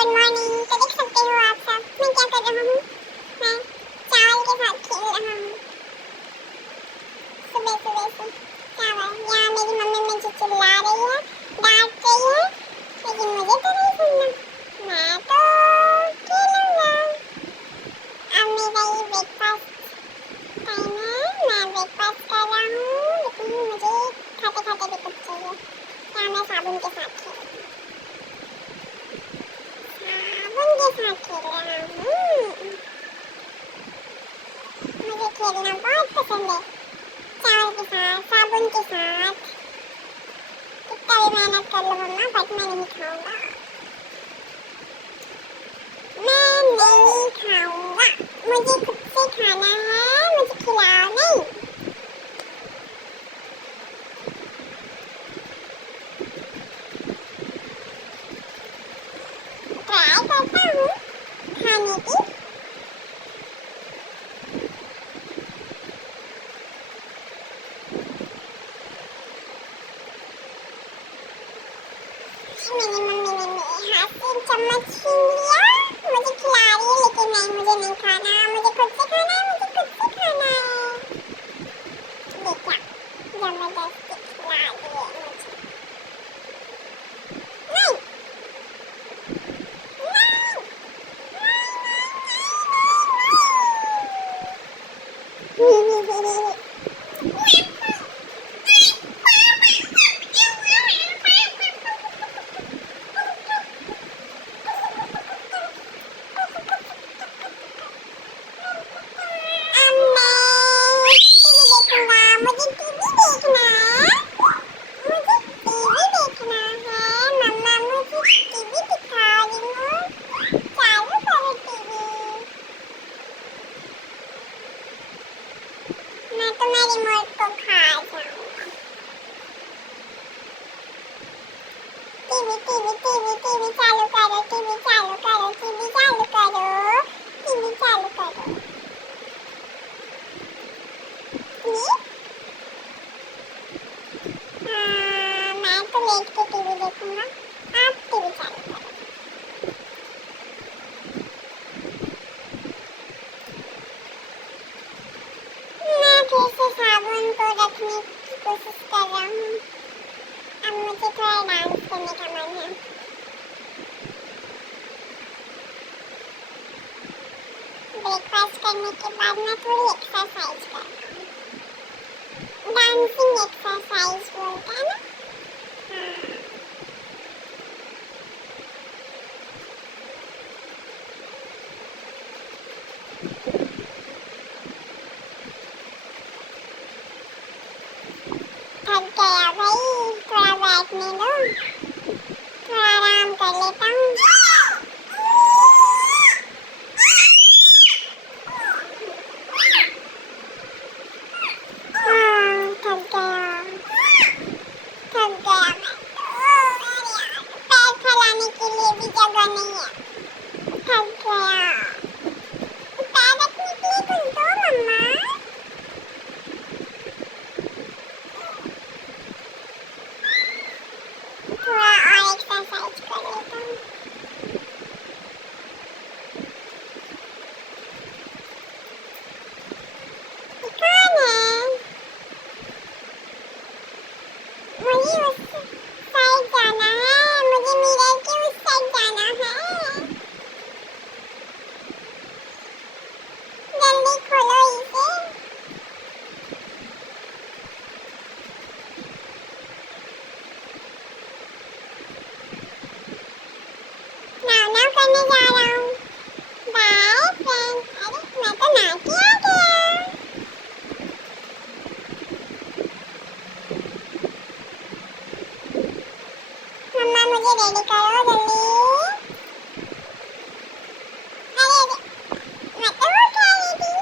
Good morning. तो देख सकते हो आप सब मैं क्या कर रहा हूँ। मैं चावल के साथ खेल रहा हूँ सुबह सुबह से चावल। यहाँ मेरी मम्मी मुझे चिल्ला रही है, डांट रही है, लेकिन मुझे तो नहीं सुनना। मैं तो खेलूंगा। अब मेरा ये ब्रेकफास्ट टाइम है, मैं ब्रेकफास्ट कर रहा हूँ, लेकिन मुझे खाते खाते भी कुछ चाहिए। यहाँ मैं साबुन के साथ खेल रहा हूँ, साबुन के साथ खेल रहा हूँ। मुझे खेलना बहुत पसंद है, चावल के साथ, साबुन के साथ। कितना भी मेहनत कर लो मम्मा, बट मैं नहीं खाऊंगा, मैं नहीं खाऊंगा। मुझे खुद से खाना है, मुझे खिलाओ नहीं। ट्राई करता हूँ खाने की। मेरी मम्मी ने मेरे हाथ से चम्मच छीन लिया, मुझे खिला रही है, लेकिन नहीं, मुझे नहीं खाना, मुझे खुद से खाना है, मुझे खुद से खाना है। देखा, जबरदस्ती खिला दिए मुझे। नहीं, नहीं। मुझे टीवी देखना है, मुझे टीवी देखना है। मम्मा मुझे टीवी दिखाओ, रिमोट चालू करो टीवी। मैं रिमोट को खा जाऊंगा। टीवी टीवी टीवी टीवी चालू करो, टीवी चालू करो, टीवी चालू करो, टीवी चालू करो। मैं तो लेट के टीवी देखूंगा, आप टीवी चालू करो। मैं फिर से साबुन को रखने की कोशिश कर रहा हूँ। अब मुझे थोड़ा डांस करने का मन है। ब्रेकफास्ट करने के बाद मैं थोड़ी एक्सरसाइज कर रहा हूँ, डांसिंग एक्सरसाइज बोलते हैं ना। थक गया भाई, थोड़ा बैठने दो, थोड़ा आराम कर लेता हूँ। थक गया, थक गया मैं तो। पैर फैलाने के लिए भी जगह नहीं है, थक गया। पैर रखने के लिए कुछ दो मम्मा। थोड़ा और एक्सरसाइज कर लेता हूँ। कौन है? मुझे उस साइड जाना है, मुझे मिरर के उस साइड जाना है। जल्दी खोलो इसे। नाव नाव करने जा रहा हूँ। Bye friend. अरे मैं तो नहा के आ गया। मम्मा मुझे रेडी करो जल्दी। अरे मैं तो हो क्या रेडी।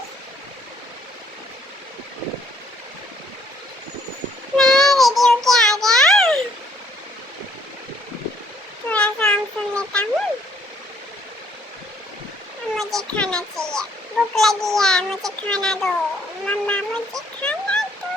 मैं रेडी होके आ गया। थोड़ा सॉन्ग सुन लेता हूँ। मुझे खाना चाहिए, भूख लगी है, मुझे खाना दो मम्मा, मुझे खाना दो।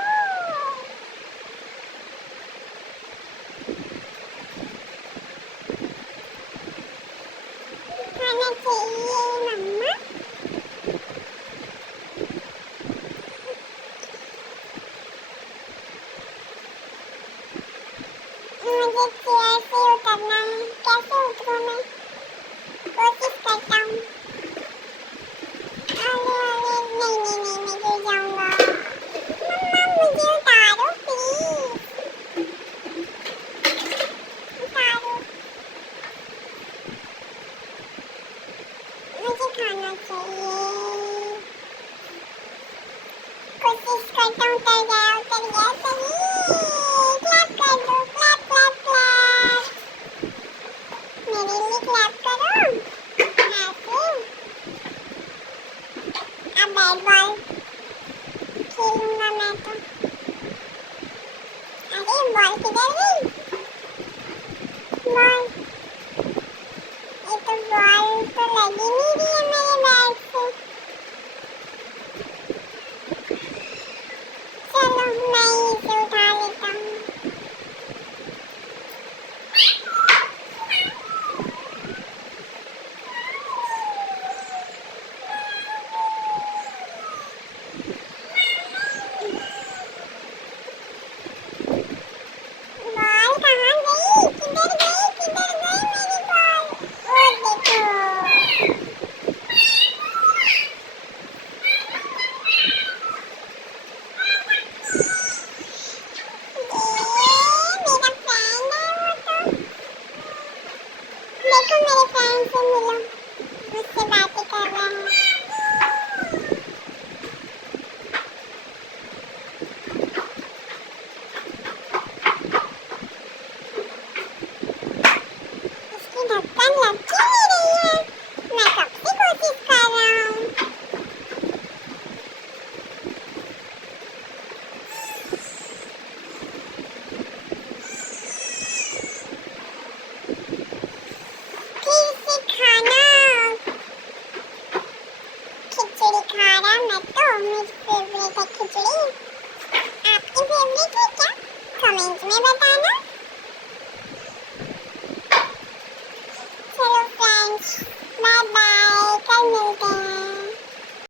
कहीं से मिलो, मुझसे बातें कर रहा है। इसकी ढक्कन लग क्यों नहीं रही है? मैं कब से कोशिश कर रहा हूँ। फिर से खाना, खिचड़ी खा रहा मैं तो, मेरी फेवरेट है खिचड़ी। आपकी फेवरेट है क्या? कमेंट में बताना।